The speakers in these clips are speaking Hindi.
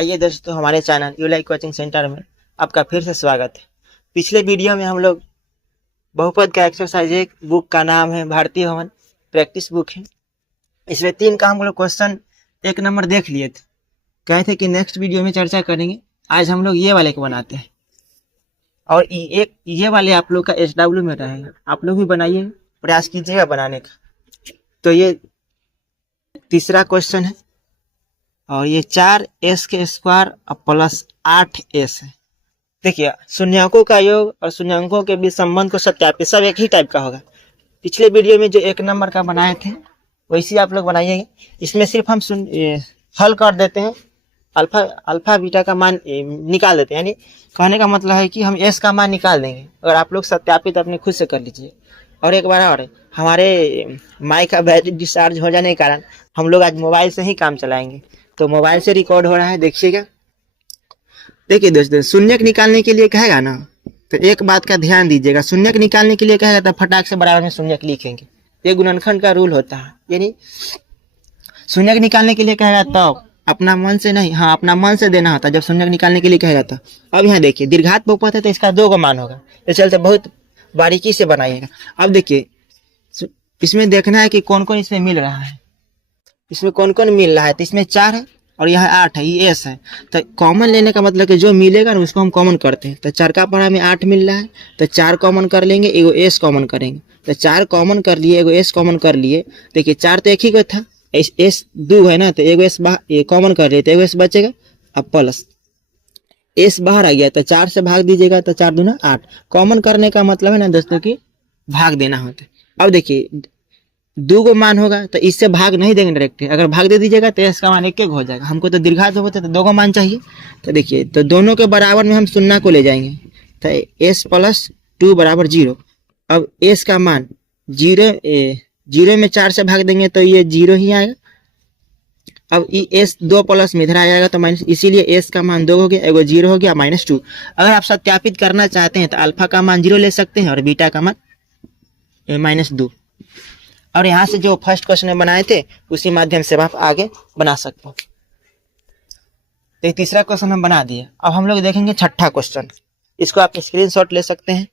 आइए दोस्तों, हमारे channel you like coaching centre में आपका फिर से स्वागत है। पिछले वीडियो में हम लोग बहुपद का एक्सरसाइज एक बुक का नाम है भारतीय हवन, प्रैक्टिस बुक है। इसमें 3 का हम लोग क्वेश्चन 1 नंबर देख लिए थे, कहे थे कि नेक्स्ट वीडियो में चर्चा करेंगे। आज हम लोग ये वाले को बनाते हैं और ये वाले आप लोग का SW में रहेगा। आप लोग भी बनाइए, प्रयास कीजिएगा बनाने का। तो ये तीसरा क्वेश्चन है और ये 4s के स्क्वायर प्लस 8s है। देखिए, शून्यांकों का योग और शून्यांकों के बीच संबंध को सत्यापित, सब एक ही टाइप का होगा। पिछले वीडियो में जो 1 नंबर का बनाए थे वैसे आप लोग बनाइएगा। इसमें सिर्फ हम हल कर देते हैं, अल्फा बीटा का मान निकाल देते हैं। यानी कहने का मतलब है कि हम s का मान निकाल देंगे और आप लोग सत्यापित अपने खुद से कर लीजिए। और एक बार और, हमारे माइक का बैटरी डिस्चार्ज हो जाने के कारण हम लोग आज मोबाइल से ही काम चलाएंगे, तो मोबाइल से रिकॉर्ड हो रहा है, देखिएगा। देखिए दोस्तों, शून्यक निकालने के लिए कहेगा ना, तो एक बात का ध्यान दीजिएगा। शून्यक निकालने के लिए कहेगा तो फटाक से बराबर में शून्यक लिखेंगे। ये गुणनखंड का रूल होता है। यानी शून्यक निकालने के लिए कहेगा तो अपना मन से नहीं, हाँ अपना मन से देना होता है जब शून्यक निकालने के लिए कहेगा तो। अब यहाँ देखिए, दीर्घात बहुपद है तो इसका 2 का मान होगा, तो चलते बहुत बारीकी से बनाइएगा। अब देखिए, इसमें देखना है कि कौन कौन इसमें मिल रहा है। इसमें कौन कौन मिल रहा है, तो इसमें 4 है और यहाँ 8 है, ये s है। तो कॉमन लेने का मतलब कि जो मिलेगा ना उसको हम कॉमन करते हैं। तो 4 का पढ़ा में 8 मिल रहा है, तो 4 कॉमन कर लेंगे, एगो s कॉमन करेंगे। तो 4 कॉमन कर लिए, एगो s कॉमन कर लिए। देखिए 4 तो एक ही को था, s 2 है ना, तो एगो s कॉमन कर लिए, तो एगो s बचेगा। अब प्लस s बाहर आ गया, तो 4 से भाग दीजिएगा, तो 4 दूना 8। कॉमन करने का मतलब है ना दोस्तों कि भाग देना होता है। अब देखिए 2 को मान होगा तो इससे भाग नहीं देंगे डायरेक्ट, अगर भाग दे दीजिएगा तो s का मान 1 हो जाएगा। हमको तो दीर्घात होता है तो 2 का मान चाहिए। तो देखिए, तो दोनों के बराबर में हम शून्य को ले जाएंगे, तो s प्लस 2 बराबर 0। अब s का मान 0 में 4 से भाग देंगे तो ये 0 ही आएगा। अब ये s 2 प्लस में इधर आ जाएगा तो माइनस, इसीलिए s का मान 2 हो गया, एगो 0 हो गया, -2। अगर आप सत्यापित करना चाहते हैं तो अल्फा का मान 0 ले सकते हैं और बीटा का मान -2। और यहाँ से जो फर्स्ट क्वेश्चन में बनाए थे उसी माध्यम से आप आगे बना सकते हो। तो तीसरा क्वेश्चन हम बना दिए। अब हम लोग देखेंगे छठा क्वेश्चन। इसको आप स्क्रीनशॉट ले सकते हैं।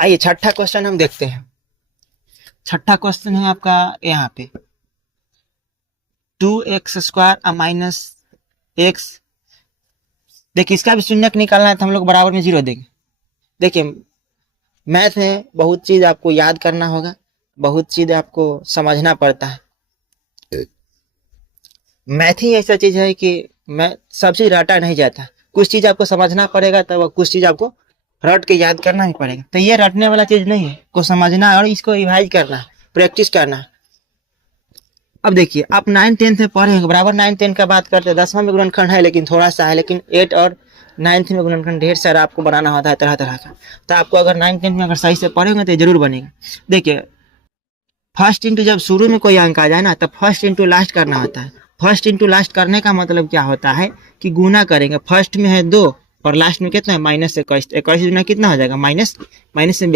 आइए छठा क्वेश्चन हम देखते हैं। छठा क्वेश्चन है आपका यहाँ पे 2x स्क्वायर माइनस x। देखिए, इसका भी शून्यक निकालना है तो हम लोग बराबर में 0 देंगे। देखिए, मैथ में बहुत चीज आपको याद करना होगा, बहुत चीज आपको समझना पड़ता है। मैथ ही ऐसा चीज है कि मैं सब चीज रटा नहीं जाता, कुछ चीज आपको समझना पड़ेगा तो कुछ चीज आपको रट के याद करना ही पड़ेगा। तो ये रटने वाला चीज नहीं है, को समझना और इसको रिवाइज करना है, प्रैक्टिस करना है। अब देखिए, आप 9th 10th में पढ़े हैं, बराबर 9th 10th का बात करते हैं। 10वां में गुणनखंड है लेकिन थोड़ा सा है, लेकिन 8 और 9th में गुणनखंड ढेर सारा आपको बनाना होता है तरह तरह का। तो आपको अगर 9th 10th में अगर सही से पढ़ेंगे तो जरूर बनेगा। देखिए, फर्स्ट इंटू जब शुरू में कोई अंक आ जाए ना, तब फर्स्ट इंटू लास्ट करना होता है। फर्स्ट इंटू लास्ट करने का मतलब क्या होता है कि गुना करेंगे। फर्स्ट में है 2 और लास्ट में कितना है -21। 21 गुना कितना हो जाएगा, माइनस में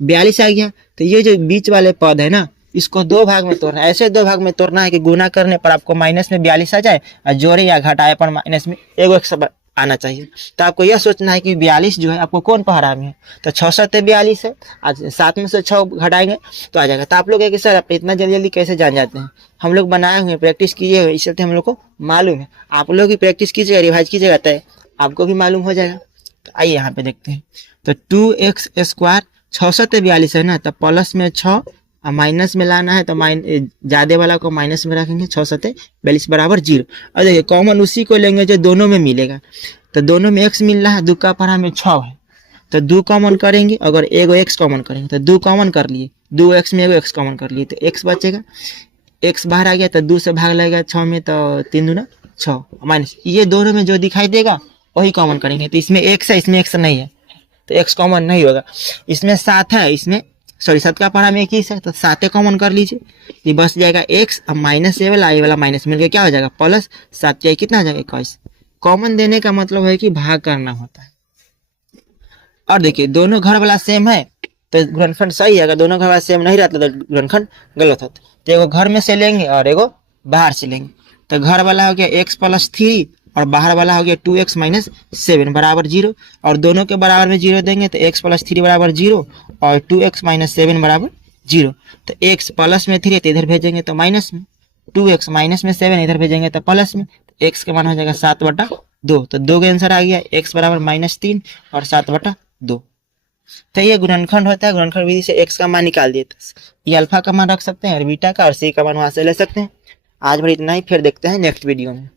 42 आ गया। तो ये जो बीच वाले पद है ना, इसको 2 भाग में तोड़ना है। ऐसे 2 भाग में तोड़ना है कि गुना करने पर आपको माइनस में 42 आ जाए और जोड़े या घटाए पर माइनस में एगो एक आना चाहिए। तो आपको यह सोचना है कि 42 जो है आपको कौन पहाड़ा में है, तो 6 7 42 है, आज 7 में से 6 घटाएंगे तो आ जाएगा। तो आप लोग है कि सर आप इतना जल्दी जल्दी कैसे जान जाते हैं, हम लोग बनाए हुए प्रैक्टिस किए हुए, इससे हम लोग को मालूम है। आप लोग भी प्रैक्टिस कीजिएगा, रिवाइज कीजिएगा, तय आपको भी मालूम हो जाएगा। तो आइए यहाँ पे देखते हैं। तो 2x स्क्वायर 6 7 42 है ना, तो प्लस में 6 और माइनस में लाना है तो ज्यादा वाला को माइनस में रखेंगे, 6 7 42 बराबर 0। और देखिए, कॉमन उसी को लेंगे जो दोनों में मिलेगा। तो दोनों में x मिल रहा है, 2 का पढ़ा में 6 है, तो 2 कॉमन करेंगे, अगर एगो x कॉमन करेंगे तो 2 कॉमन कर लिए, 2x में एगो x कॉमन कर लिए तो x बचेगा। x बाहर आ गया तो 2 से भाग लगेगा 6 में, तो 3 दूना 6 माइनस, ये दोनों में जो दिखाई देगा वही कॉमन करेंगे। तो इसमें x है, इसमें x नहीं है, तो x कॉमन नहीं होगा। इसमें 7 है, इसमें 7 का पढ़ा में 21 है, तो 7 कॉमन कर लीजिए, ये बस जाएगा x और माइनस ये वाला माइनस मिलकर क्या हो जाएगा, प्लस 7 जाए कितना हो जाएगा 21। कॉमन देने का मतलब है कि भाग करना होता है। और देखिए, दोनों घर वाला सेम है तो गुणनखंड सही है, अगर दोनों घर वाला सेम नहीं रहता तो गुणनखंड गलत होता। तो एगो घर में से लेंगे और एगो बाहर से लेंगे। तो घर वाला हो गया एक्स प्लस 3 और बाहर वाला हो गया 2x माइनस 7 बराबर 0, और दोनों के बराबर में 0 देंगे तो x प्लस 3 बराबर 0 और 2x माइनस 7 बराबर 0। तो x प्लस में 3 तो इधर भेजेंगे तो माइनस में, 2x माइनस में 7 इधर भेजेंगे तो प्लस में, तो x का मान हो जाएगा 7/2। तो 2 का आंसर आ गया, x बराबर -3 और 7/2। तो ये गुणनखंड होता है, गुणनखंड विधि से x का मान निकाल दिए। ये अल्फा का मान रख सकते हैं और बीटा का, और सी का मान वहां से ले सकते हैं। आज भर इतना ही, फिर देखते हैं नेक्स्ट वीडियो में।